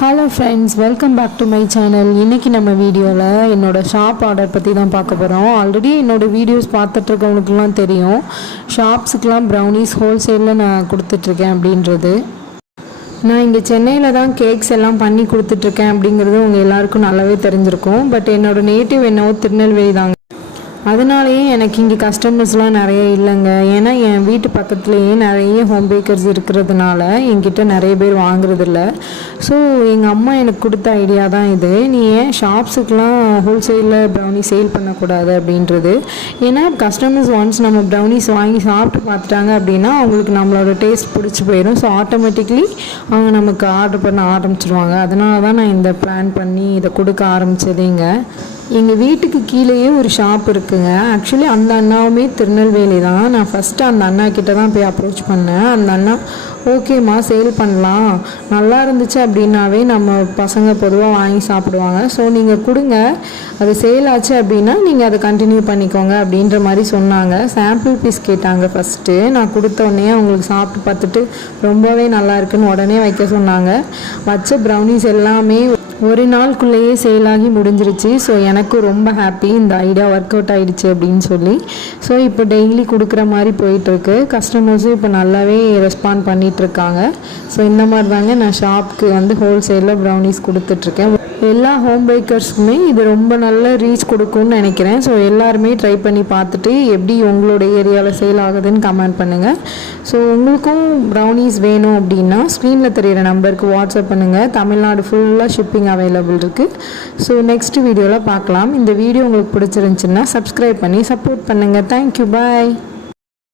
Hello friends, welcome back to my channel. இன்றைக்கி நம்ம வீடியோவில் என்னோடய ஷாப் ஆர்டர் பற்றி தான் பார்க்க போகிறோம். ஆல்ரெடி என்னோடய வீடியோஸ் பார்த்துட்ருக்கவங்களுக்குலாம் தெரியும், ஷாப்ஸுக்கெலாம் ப்ரௌனிஸ் ஹோல்சேலில் நான் கொடுத்துட்ருக்கேன் அப்படின்றது. நான் இங்கே சென்னையில் தான் கேக்ஸ் எல்லாம் பண்ணி கொடுத்துட்ருக்கேன் அப்படிங்கிறது உங்கள் எல்லாருக்கும் நல்லாவே தெரிஞ்சிருக்கும். பட் என்னோடய நேட்டிவ் என்னவோ திருநெல்வேலி தாங்க. அதனாலேயே எனக்கு இங்கே கஸ்டமர்ஸ்லாம் நிறைய இல்லைங்க. ஏன்னா என் வீட்டு பக்கத்துலேயே நிறைய ஹோம் பேக்கர்ஸ் இருக்கிறதுனால என்கிட்ட நிறைய பேர் வாங்குறதில்ல. ஸோ எங்கள் அம்மா எனக்கு கொடுத்த ஐடியா தான் இது. நீ ஏன் ஷாப்ஸுக்கெலாம் ஹோல்சேலில் ப்ரௌனி சேல் பண்ணக்கூடாது அப்படின்றது. ஏன்னா கஸ்டமர்ஸ் ஒன்ஸ் நம்ம ப்ரௌனிஸ் வாங்கி சாப்பிட்டு பார்த்துட்டாங்க அப்படின்னா அவங்களுக்கு நம்மளோட டேஸ்ட் பிடிச்சி போயிடும். ஸோ ஆட்டோமேட்டிக்லி அவங்க நமக்கு ஆர்டர் பண்ண ஆரம்பிச்சிருவாங்க. அதனால தான் நான் இந்த பிளான் பண்ணி இதை கொடுக்க ஆரம்பித்ததேங்க. எங்கள் வீட்டுக்கு கீழேயே ஒரு ஷாப் இருக்குங்க. ஆக்சுவலி அந்த அண்ணாவுமே திருநெல்வேலி தான். நான் ஃபஸ்ட்டு அந்த அண்ணா கிட்ட தான் போய் அப்ரோச் பண்ணேன். அந்த அண்ணா ஓகேம்மா சேல் பண்ணலாம், நல்லா இருந்துச்சு அப்படின்னாவே நம்ம பசங்க பொதுவாக வாங்கி சாப்பிடுவாங்க, ஸோ நீங்கள் கொடுங்க, அது சேல் ஆச்சு அப்படின்னா நீங்கள் அதை கண்டினியூ பண்ணிக்கோங்க அப்படின்ற மாதிரி சொன்னாங்க. சாம்பிள் பீஸ் கேட்டாங்க ஃபஸ்ட்டு. நான் கொடுத்தோடனே அவங்களுக்கு சாப்பிட்டு பார்த்துட்டு ரொம்பவே நல்லா இருக்குன்னு உடனே வைக்க சொன்னாங்க. வச்ச ப்ரௌனிஸ் எல்லாமே ஒரு நாளுக்குள்ளேயே சேலாகி முடிஞ்சிருச்சு. ஸோ எனக்கும் ரொம்ப ஹாப்பி, இந்த ஐடியா ஒர்க் அவுட் ஆகிடுச்சு அப்படின்னு சொல்லி. ஸோ இப்போ டெய்லி கொடுக்குற மாதிரி போயிட்டுருக்கு. கஸ்டமர்ஸும் இப்போ நல்லாவே ரெஸ்பாண்ட் பண்ணிகிட்ருக்காங்க. ஸோ இந்த மாதிரி தாங்க நான் ஷாப்புக்கு ஹோல்சேலில் ப்ரௌனிஸ் கொடுத்துட்ருக்கேன். எல்லா ஹோம் பேக்கர்ஸுக்குமே இது ரொம்ப நல்ல ரீச் கொடுக்கும்னு நினைக்கிறேன். ஸோ எல்லாருமே ட்ரை பண்ணி பார்த்துட்டு எப்படி உங்களோட ஏரியாவில் சேல் ஆகுதுன்னு கமெண்ட் பண்ணுங்கள். ஸோ உங்களுக்கும் ப்ரௌனிஸ் வேணும் அப்படின்னா ஸ்க்ரீனில் தெரிகிற நம்பருக்கு வாட்ஸ்அப் பண்ணுங்கள். தமிழ்நாடு ஃபுல்லாக ஷிப்பிங் அவைலபிள் இருக்குது. ஸோ நெக்ஸ்ட் வீடியோவில் பார்க்கலாம். இந்த வீடியோ உங்களுக்கு பிடிச்சிருந்துச்சுன்னா சப்ஸ்கிரைப் பண்ணி சப்போர்ட் பண்ணுங்கள். தேங்க்யூ, பாய்.